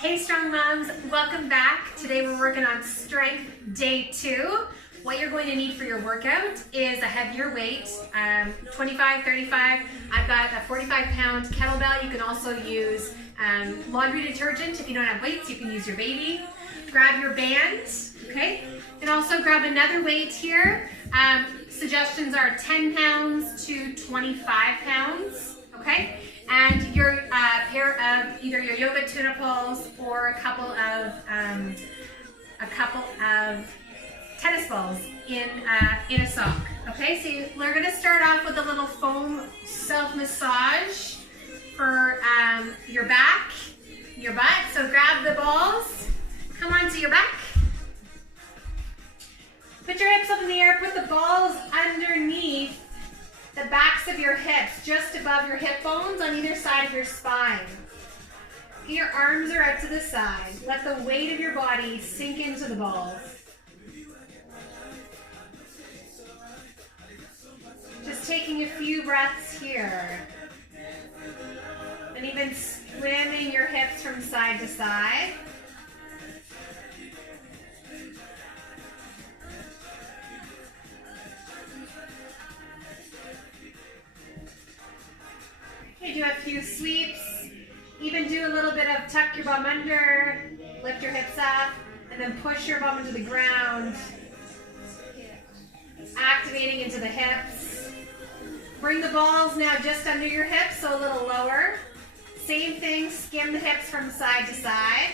Hey Strong Moms, welcome back. Today we're working on strength day 2. What you're going to need for your workout is a heavier weight, 25, 35. I've got a 45-pound kettlebell. You can also use laundry detergent. If you don't have weights, you can use your baby. Grab your band, okay? And also grab another weight here. Suggestions are 10 pounds to 25 pounds, okay? And your pair of either your yoga tuna poles or a couple of tennis balls in a sock. Okay, so we're gonna start off with a little foam self massage for your back, your butt. So grab the balls, come onto your back. Put your hips up in the air. Put the balls underneath the backs of your hips, just above your hip bones on either side of your spine. Your arms are out to the side. Let the weight of your body sink into the balls. Just taking a few breaths here. And even swimming your hips from side to side. Okay, do a few sweeps. Even do a little bit of tuck your bum under, lift your hips up, and then push your bum into the ground. Activating into the hips. Bring the balls now just under your hips, so a little lower. Same thing, skim the hips from side to side.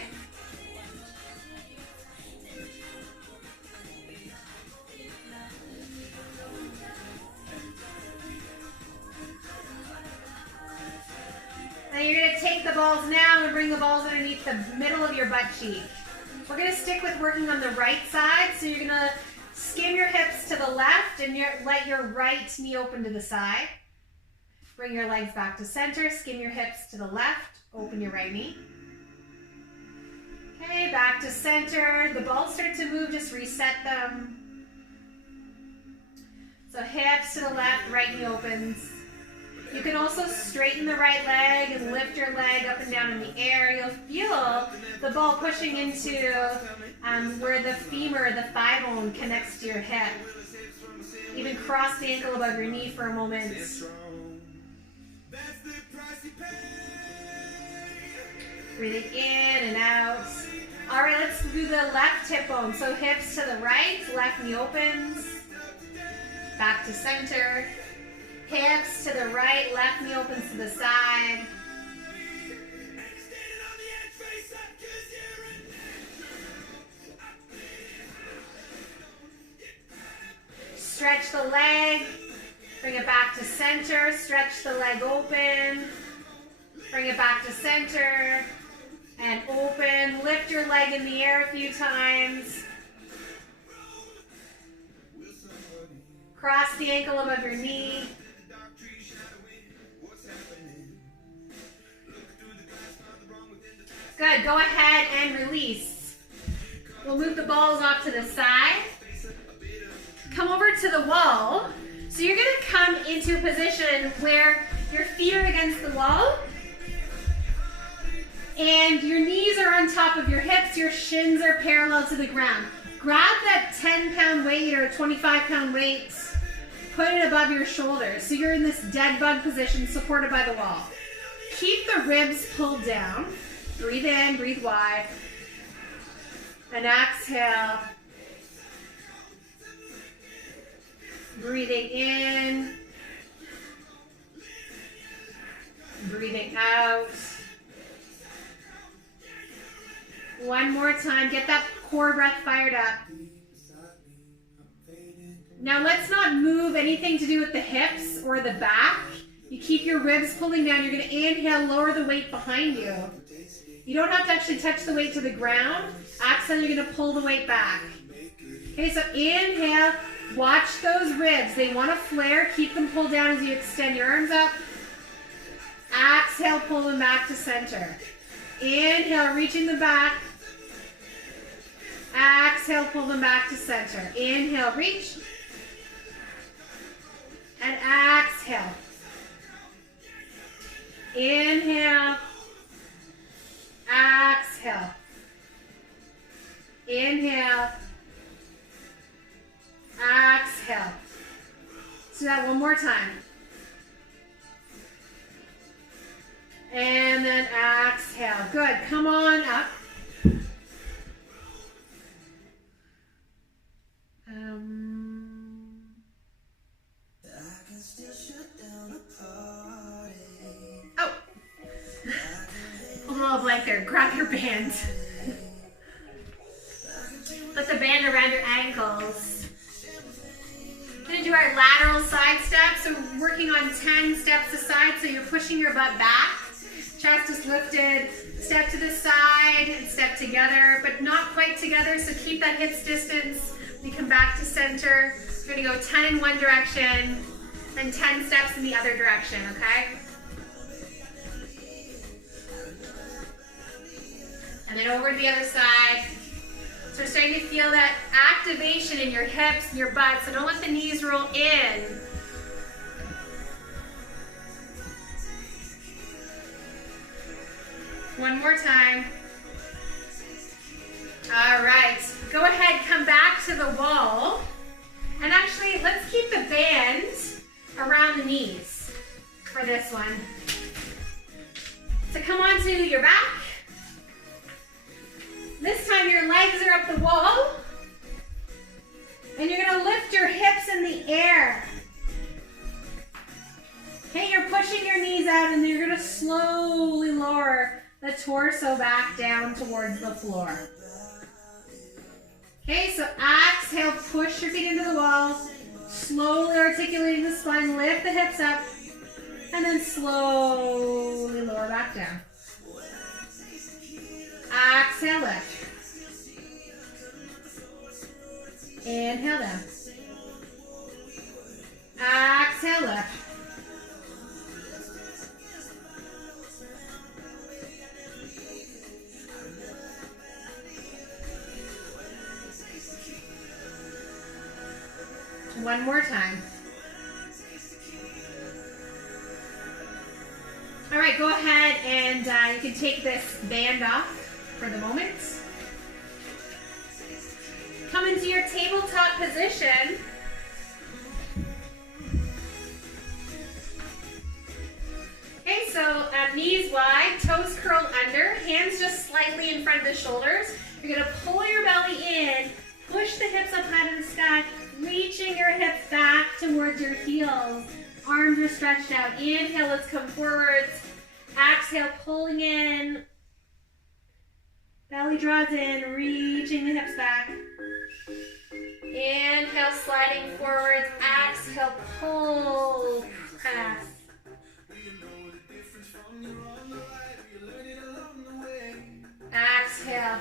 Now you're going to take the balls now and bring the balls underneath the middle of your butt cheek. We're going to stick with working on the right side, so you're going to skim your hips to the left and let your right knee open to the side. Bring your legs back to center, skim your hips to the left, open your right knee. Okay, back to center. The balls start to move, just reset them. So hips to the left, right knee opens. You can also straighten the right leg and lift your leg up and down in the air. You'll feel the ball pushing into where the femur, the thigh bone, connects to your hip. Even cross the ankle above your knee for a moment. Breathing in and out. All right, let's do the left hip bone. So hips to the right, left knee opens. Back to center. Hips to the right, left knee opens to the side. Stretch the leg, bring it back to center, stretch the leg open, bring it back to center, and open. Lift your leg in the air a few times. Cross the ankle above your knee. Good, go ahead and release. We'll move the balls off to the side. Come over to the wall. So you're gonna come into a position where your feet are against the wall and your knees are on top of your hips, your shins are parallel to the ground. Grab that 10-pound weight or 25-pound weight, put it above your shoulders. So you're in this dead bug position supported by the wall. Keep the ribs pulled down. Breathe in, breathe wide, and exhale. Breathing in, breathing out. One more time, get that core breath fired up. Now let's not move anything to do with the hips or the back. You keep your ribs pulling down. You're going to inhale, lower the weight behind you. You don't have to actually touch the weight to the ground. Exhale, you're going to pull the weight back. Okay, so inhale, watch those ribs. They want to flare. Keep them pulled down as you extend your arms up. Exhale, pull them back to center. Inhale, reaching the back. Exhale, pull them back to center. Inhale, reach. And exhale. Inhale. Exhale. Inhale. Exhale. Let's do that one more time. And then exhale. Good. Come on up. Oh. A little blank there. Grab your band. Put the band around your ankles. We're going to do our lateral side steps. So we're working on 10 steps aside. So you're pushing your butt back. Chest is lifted. Step to the side and step together, but not quite together. So keep that hips distance. We come back to center. We're going to go 10 in one direction, then 10 steps in the other direction, okay? And then over to the other side. So we're starting to feel that activation in your hips and your butt, so don't let the knees roll in. One more time. All right, go ahead, come back to the wall. And actually, let's keep the band around the knees for this one. So come on to your back. This time your legs are up the wall. And you're gonna lift your hips in the air. Okay, you're pushing your knees out and then you're gonna slowly lower the torso back down towards the floor. Okay, so exhale, push your feet into the wall. Slowly articulating the spine, lift the hips up, and then slowly lower back down. Exhale, lift. Inhale down. Exhale, lift. One more time. All right, go ahead and you can take this band off for the moment. Come into your tabletop position. Okay, so knees wide, toes curled under, hands just slightly in front of the shoulders. You're gonna pull your belly in, push the hips up high to the sky, reaching your hips back towards your heels. Arms are stretched out. Inhale, let's come forwards. Exhale, pulling in. Belly draws in, reaching the hips back. Inhale, sliding forwards. Exhale, pull, press. Exhale.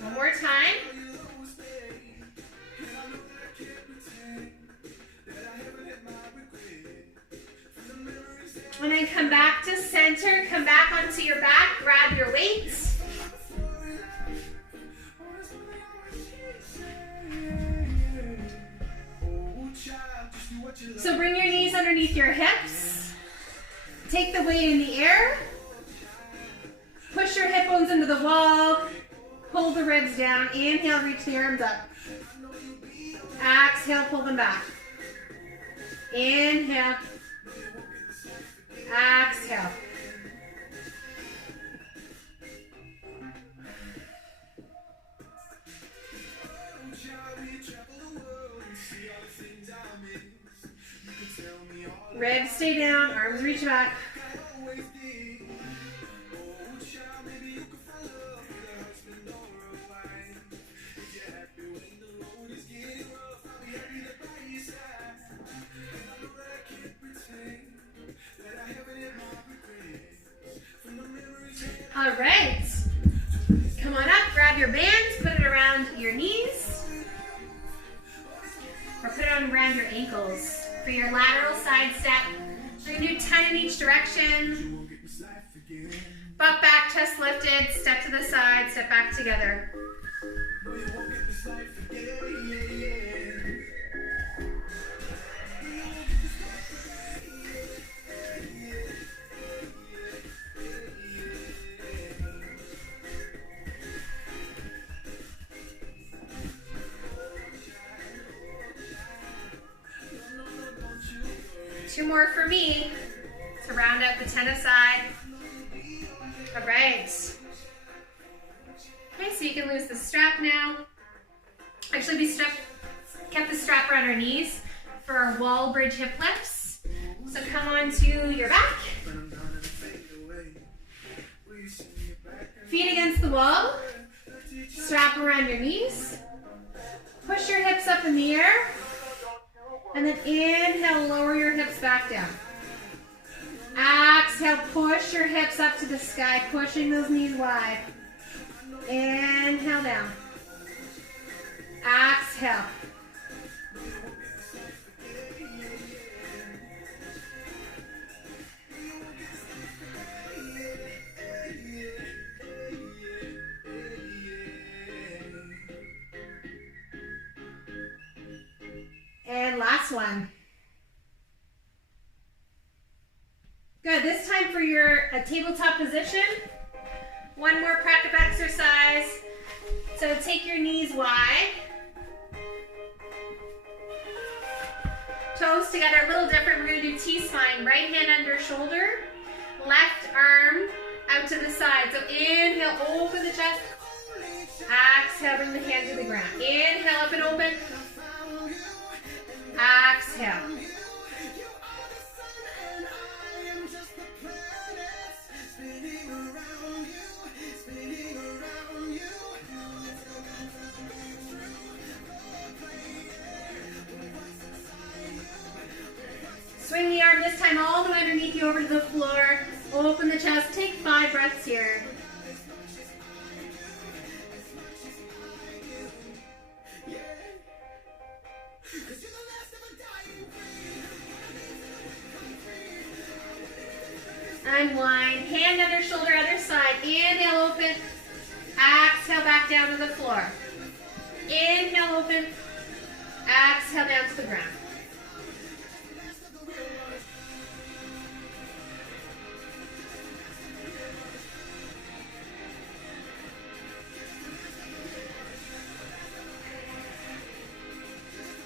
One more time. And then come back to center, come back onto your back, grab your weights. So bring your knees underneath your hips. Take the weight in the air. Push your hip bones into the wall. Pull the ribs down. Inhale, reach the arms up. Exhale, pull them back. Inhale. Exhale. Ribs stay down, arms reach back. All right, come on up, grab your bands, put it around your knees, or put it around your ankles. For your lateral side step, we're gonna do 10 in each direction. Butt back, chest lifted, step to the side, step back together. 2 more for me to round out the tennis side. All right. Okay, so you can lose the strap now. Actually, we kept the strap around our knees for our wall bridge hip lifts. So come on to your back. Feet against the wall. Strap around your knees. Push your hips up in the air. And then inhale, lower your hips back down. Exhale, push your hips up to the sky, pushing those knees wide. Inhale down. Exhale. And last one. Good, this time for your tabletop position. One more practice exercise. So take your knees wide. Toes together, a little different. We're gonna do T-spine. Right hand under shoulder, left arm out to the side. So inhale, open the chest. Exhale, bring the hand to the ground. Inhale, up and open. Exhale. Swing the arm this time all the way underneath you over to the floor. Open the chest. Take 5 breaths here. Unwind. Hand under shoulder, other side. Inhale, open. Exhale, back down to the floor. Inhale, open. Exhale, down to the ground.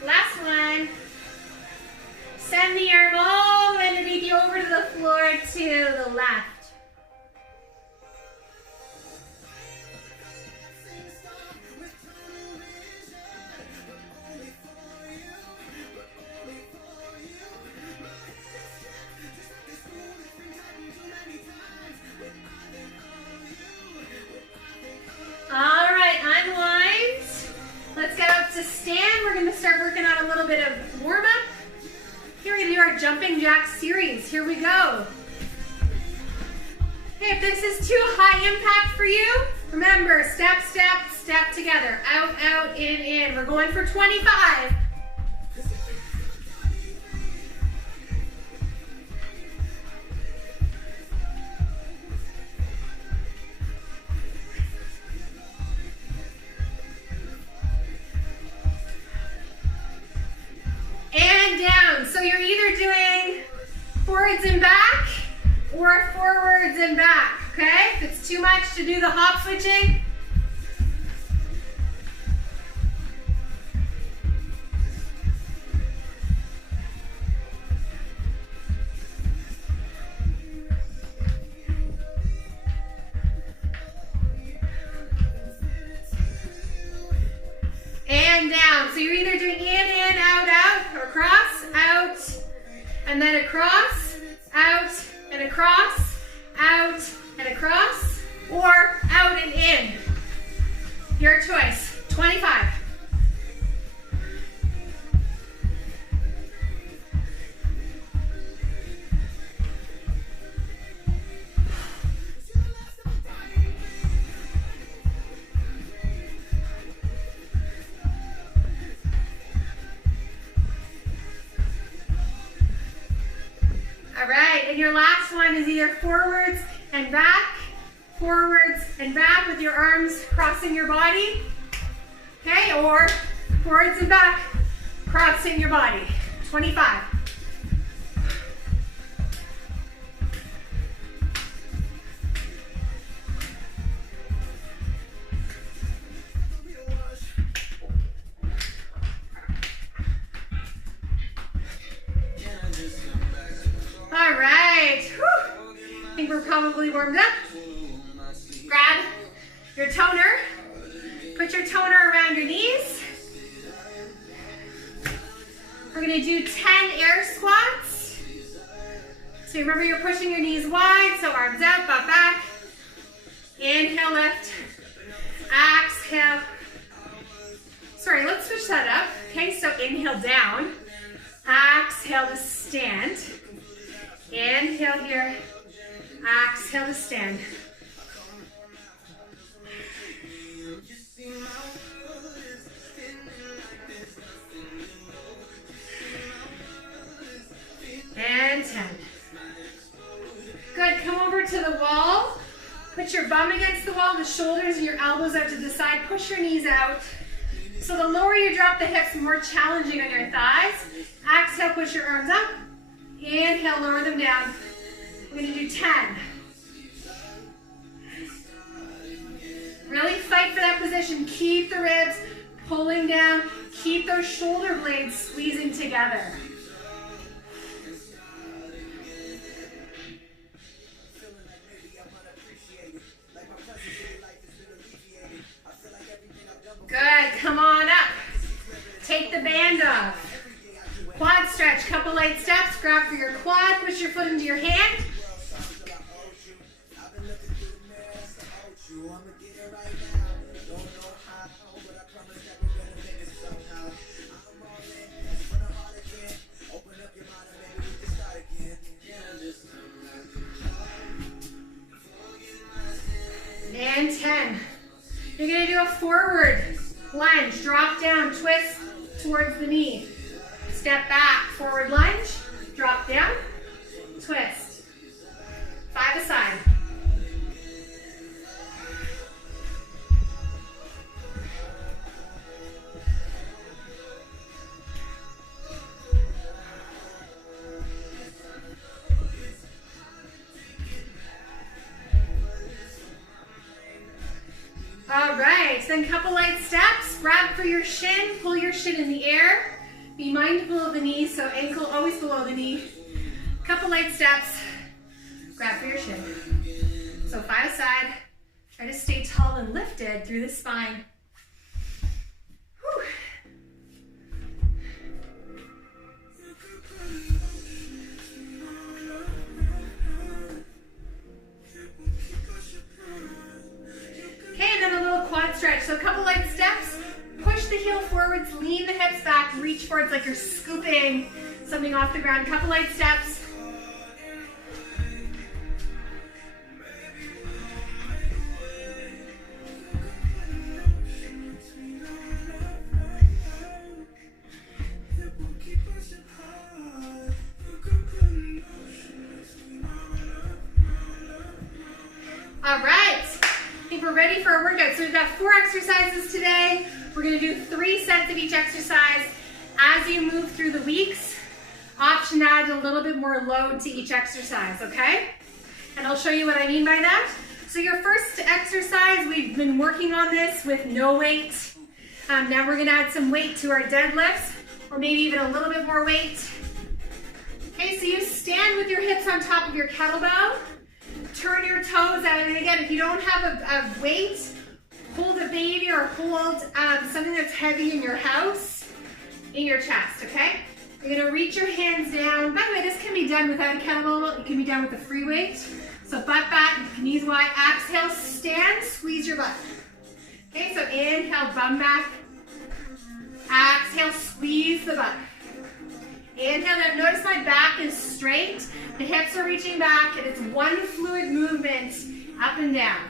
Last one. Send the arm all the way underneath you over to the floor to the left. All right, unwind. Let's get up to stand. We're going to start working on a little bit of warm-up. Here we're going to do our jumping jack series. Here we go. Okay, if this is too high impact for you, remember, step, step, step together. Out, out, in. We're going for 25. And down. So you're either doing forwards and back or forwards and back, okay? If it's too much to do the hop switching, and down. So you're either doing in, out, out, or across, out, and then across, out, and across, out, and across, or out and in. Your choice. 25. All right, and your last one is either forwards and back with your arms crossing your body, okay, or forwards and back, crossing your body. 25. All right. Whew. I think we're probably warmed up. Grab your toner. Put your toner around your knees. We're going to do 10 air squats. So remember, you're pushing your knees wide, so arms out, butt back. Inhale, lift. Exhale. Sorry, let's switch that up. Okay, so inhale down. Exhale to stand. Inhale here. Exhale to stand. And 10. Good, come over to the wall. Put your bum against the wall, the shoulders and your elbows out to the side. Push your knees out. So the lower you drop the hips, the more challenging on your thighs. Exhale, push your arms up. Inhale, lower them down. We're gonna do 10. Really fight for that position. Keep the ribs pulling down. Keep those shoulder blades squeezing together. Good, come on up. Take the band off. Quad stretch, couple light steps. Grab for your quad, push your foot into your hand. And 10. You're going to do a forward lunge, drop down, twist towards the knee. Step back, forward lunge, drop down, twist. 5 aside. All right, then couple light steps. Grab for your shin, pull your shin in the air. Be mindful of the knee, so ankle always below the knee. Couple light steps. Grab for your shin. So 5 aside. Try to stay tall and lifted through the spine. Whew. Okay, and then a little quad stretch. So a couple light steps. Push the heel forwards, lean the hips back, reach forwards like you're scooping something off the ground. Couple light steps. All right, I think we're ready for our workout. So we've got 4 exercises today. We're gonna do 3 sets of each exercise. As you move through the weeks, option add a little bit more load to each exercise, okay? And I'll show you what I mean by that. So your first exercise, we've been working on this with no weight. Now we're gonna add some weight to our deadlifts, or maybe even a little bit more weight. Okay, so you stand with your hips on top of your kettlebell, turn your toes out, and again, if you don't have a weight, hold a baby or hold something that's heavy in your house, in your chest, okay? You're gonna reach your hands down. By the way, this can be done without a kettlebell. It can be done with a free weight. So butt back, knees wide, exhale, stand, squeeze your butt. Okay, so inhale, bum back. Exhale, squeeze the butt. Inhale, now notice my back is straight. The hips are reaching back, and it's one fluid movement up and down.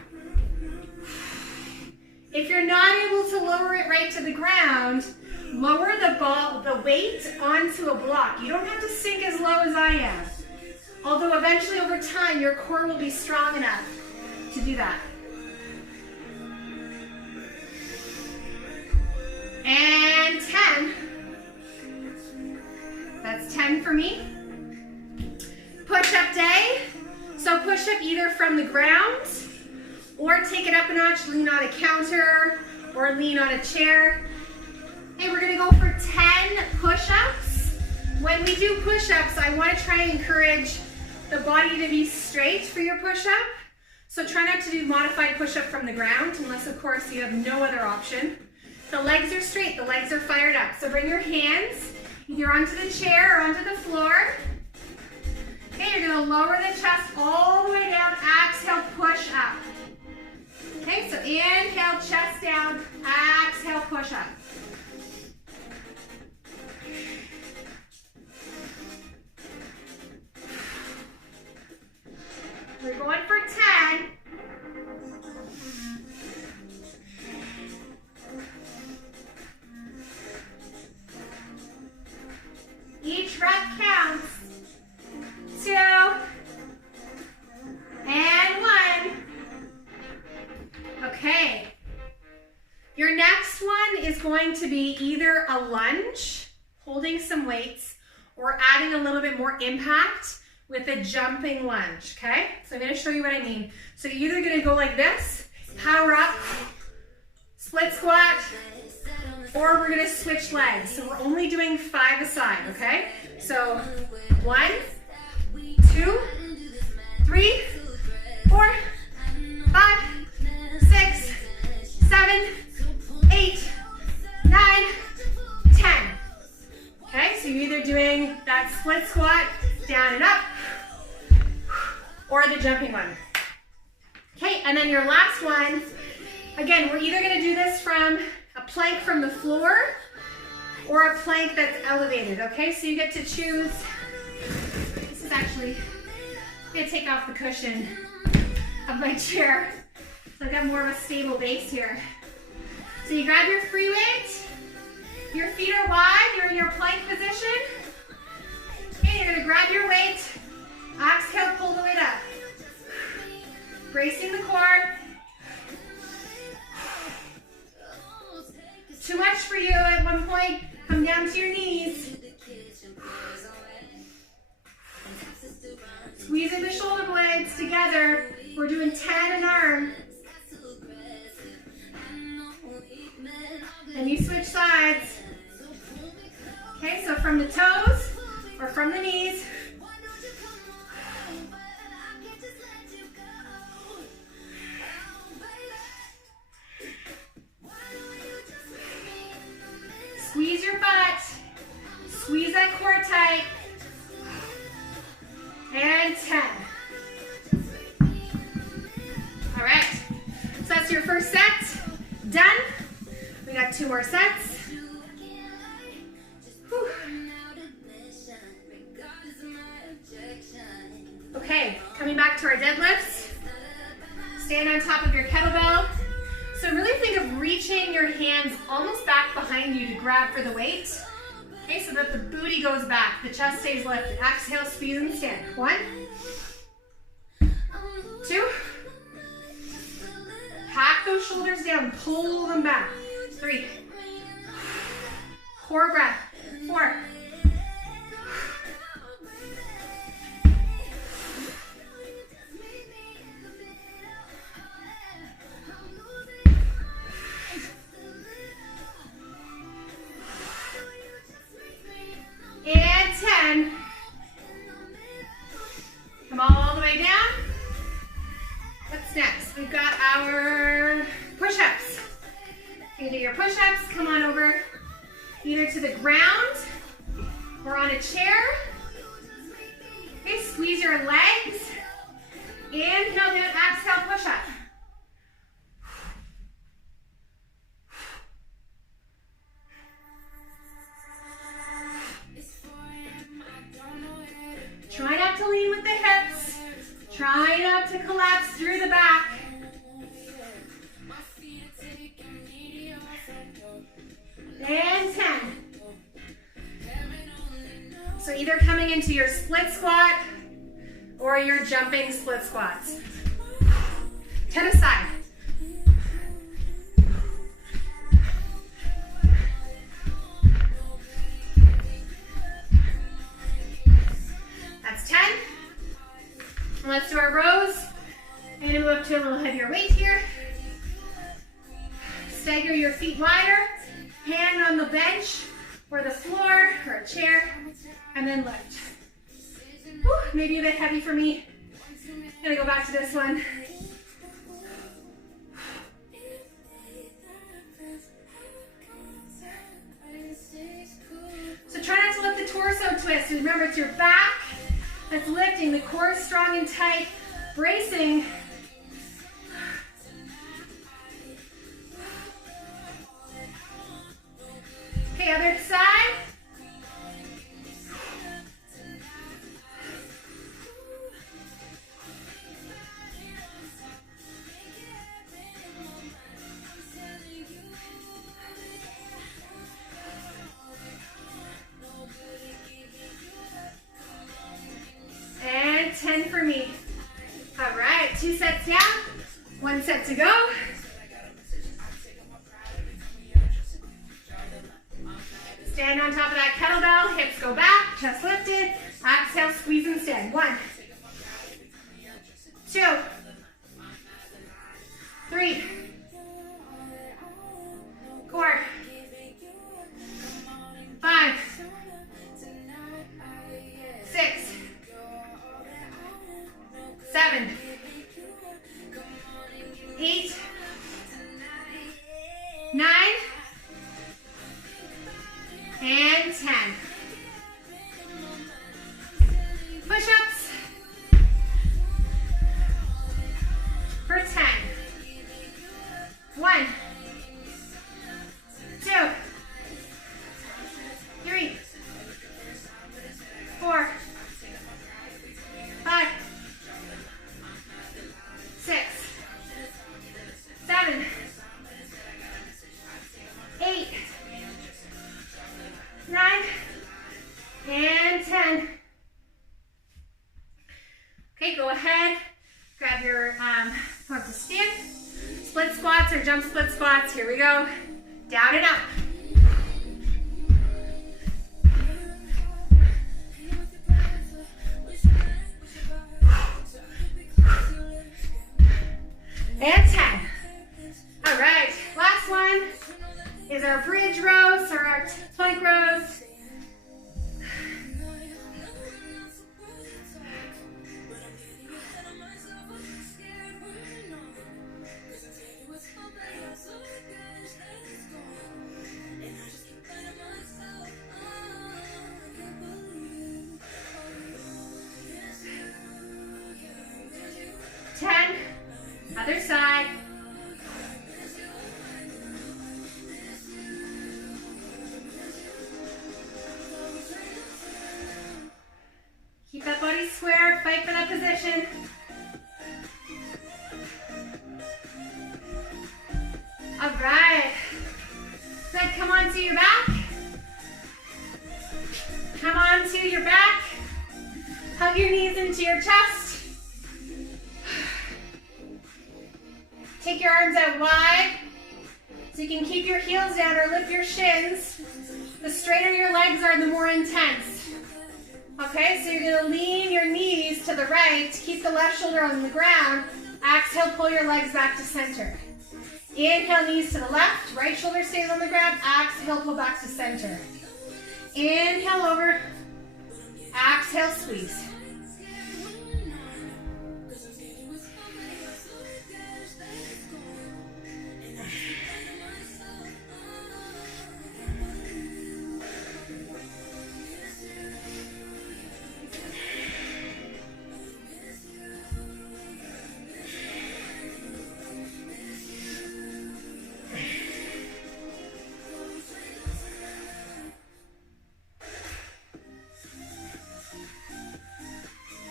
If you're not able to lower it right to the ground, lower the weight onto a block. You don't have to sink as low as I am. Although eventually over time, your core will be strong enough to do that. And 10. That's 10 for me. Push-up day. So push-up either from the ground, or take it up a notch, lean on a counter, or lean on a chair. Okay, we're gonna go for 10 push-ups. When we do push-ups, I wanna try and encourage the body to be straight for your push-up. So try not to do modified push-up from the ground unless, of course, you have no other option. The legs are straight, the legs are fired up. So bring your hands either onto the chair or onto the floor. Okay, you're gonna lower the chest all the way down. Exhale, push up. Okay, so inhale, chest down. Exhale, push up. We're going for 10. Each rep counts. 2 and 1. Okay. Your next one is going to be either a lunge, holding some weights, or adding a little bit more impact with a jumping lunge, okay? So I'm gonna show you what I mean. So you're either gonna go like this, power up, split squat, or we're gonna switch legs. So we're only doing 5 a side, okay? So 1, 2, 3, 4, 5, 6, 7, 8, 9, 10. Okay, so you're either doing that split squat, down and up, or the jumping one. Okay, and then your last one, again, we're either gonna do this from a plank from the floor or a plank that's elevated, okay? So you get to choose. This is actually, I'm gonna take off the cushion of my chair. So I've got more of a stable base here. So you grab your free weight, your feet are wide, you're in your plank position. Okay, you're gonna grab your weight, exhale, pull the weight up. Bracing the core. Too much for you at one point, come down to your knees. Squeezing the shoulder blades together. We're doing 10 an arm. And you switch sides. Okay, so from the toes or from the knees. Squeeze your butt. Squeeze that core tight. And 10. All right, so that's your first set. Done. We got 2 more sets. Whew. Okay, coming back to our deadlifts. Stand on top of your kettlebell. So really think of reaching your hands almost back behind you to grab for the weight. Okay, so that the booty goes back, the chest stays lifted. Exhale, squeeze and stand. 1, 2. Pack those shoulders down, pull them back. 3. Core breath. 4. And 10. Come all the way down. What's next? We've got our push-ups. You do your push-ups, come on over either to the ground or on a chair. Okay, squeeze your legs. Inhale, down, exhale, push-up. Try not to lean with the hips. Try not to collapse through the back. And 10. So either coming into your split squat or your jumping split squats. 10 aside. That's 10. And let's do our rows. I'm going to move up to a little heavier weight here. Stagger your feet wider. Hand on the bench or the floor or a chair, and then lift. Whew. maybe a bit heavy for me. Gonna go back to this one. So try not to let the torso twist. Remember, it's your back that's lifting, the core is strong and tight, bracing. Okay, other side. And 10 for me. All right, 2 sets down, 1 set to go. Stand on top of that kettlebell, hips go back, chest lifted. Exhale, squeeze and stand. 1, 2, 3, 4, 5, 6, 7, 8, 9, and 10. Push-ups for 10. 1, 2, 3, 4, 5, 6, 7, 8, 9, and 10. Okay, go ahead, grab your want to stand, split squats or jump split squats. Here we go, down and up. And 10. All right, last one is our bridge rows or our plank rows. Other side. Keep that body square, fight for that position. All right. Good, come on to your back. Come on to your back. Hug your knees into your chest. Take your arms out wide so you can keep your heels down or lift your shins. The straighter your legs are, the more intense. Okay, so you're gonna lean your knees to the right, keep the left shoulder on the ground. Exhale, pull your legs back to center. Inhale, knees to the left, right shoulder stays on the ground. Exhale, pull back to center. Inhale over, exhale, squeeze.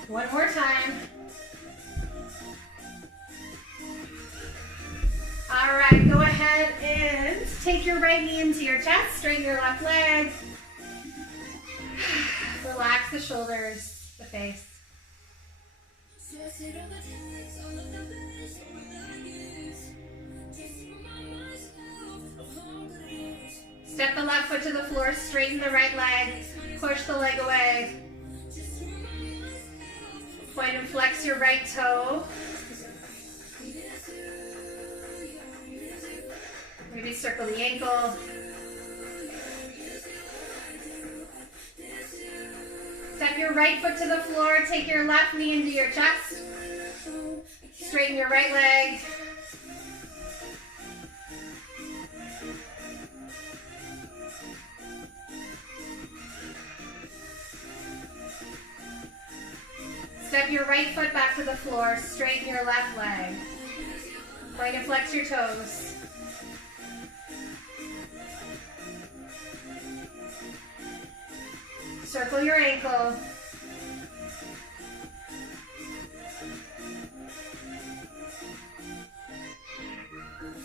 One more time. All right, go ahead and take your right knee into your chest, straighten your left leg. Relax the shoulders, the face. Step the left foot to the floor, straighten the right leg, push the leg away. Point and flex your right toe. Maybe circle the ankle. 7, Step your right foot to the floor. Take your left knee into your chest. Straighten your right leg. Step your right foot back to the floor. Straighten your left leg. Going to flex your toes. Circle your ankle.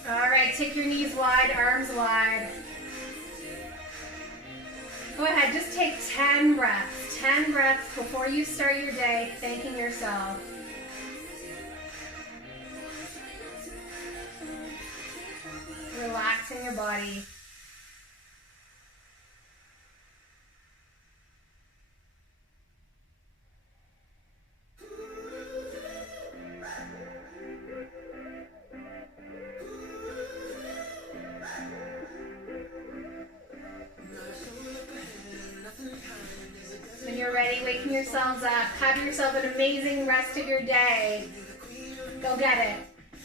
All right, take your knees wide, arms wide. Go ahead, just take 10 breaths. 10 breaths before you start your day, thanking yourself. Relaxing your body. When you're ready, waking yourselves up. Have yourself an amazing rest of your day. Go get it.